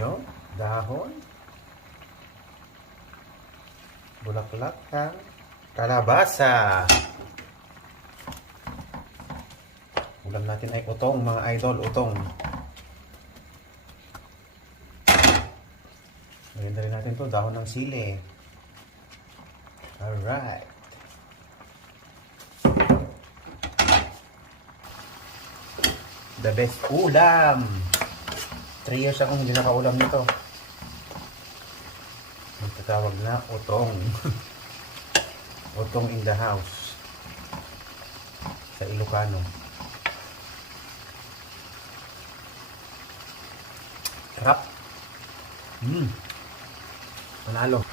Yung dahon, bulaklak ng kalabasa. Ulam natin ay utong, mga idol, utong. Maganda rin natin to, dahon ng sili. Alright. The best ulam. 3 years akong hindi nakaulam nito. Ang tatawag na utong. Utong in the house. Sa Ilocano. Sarap. Panalo.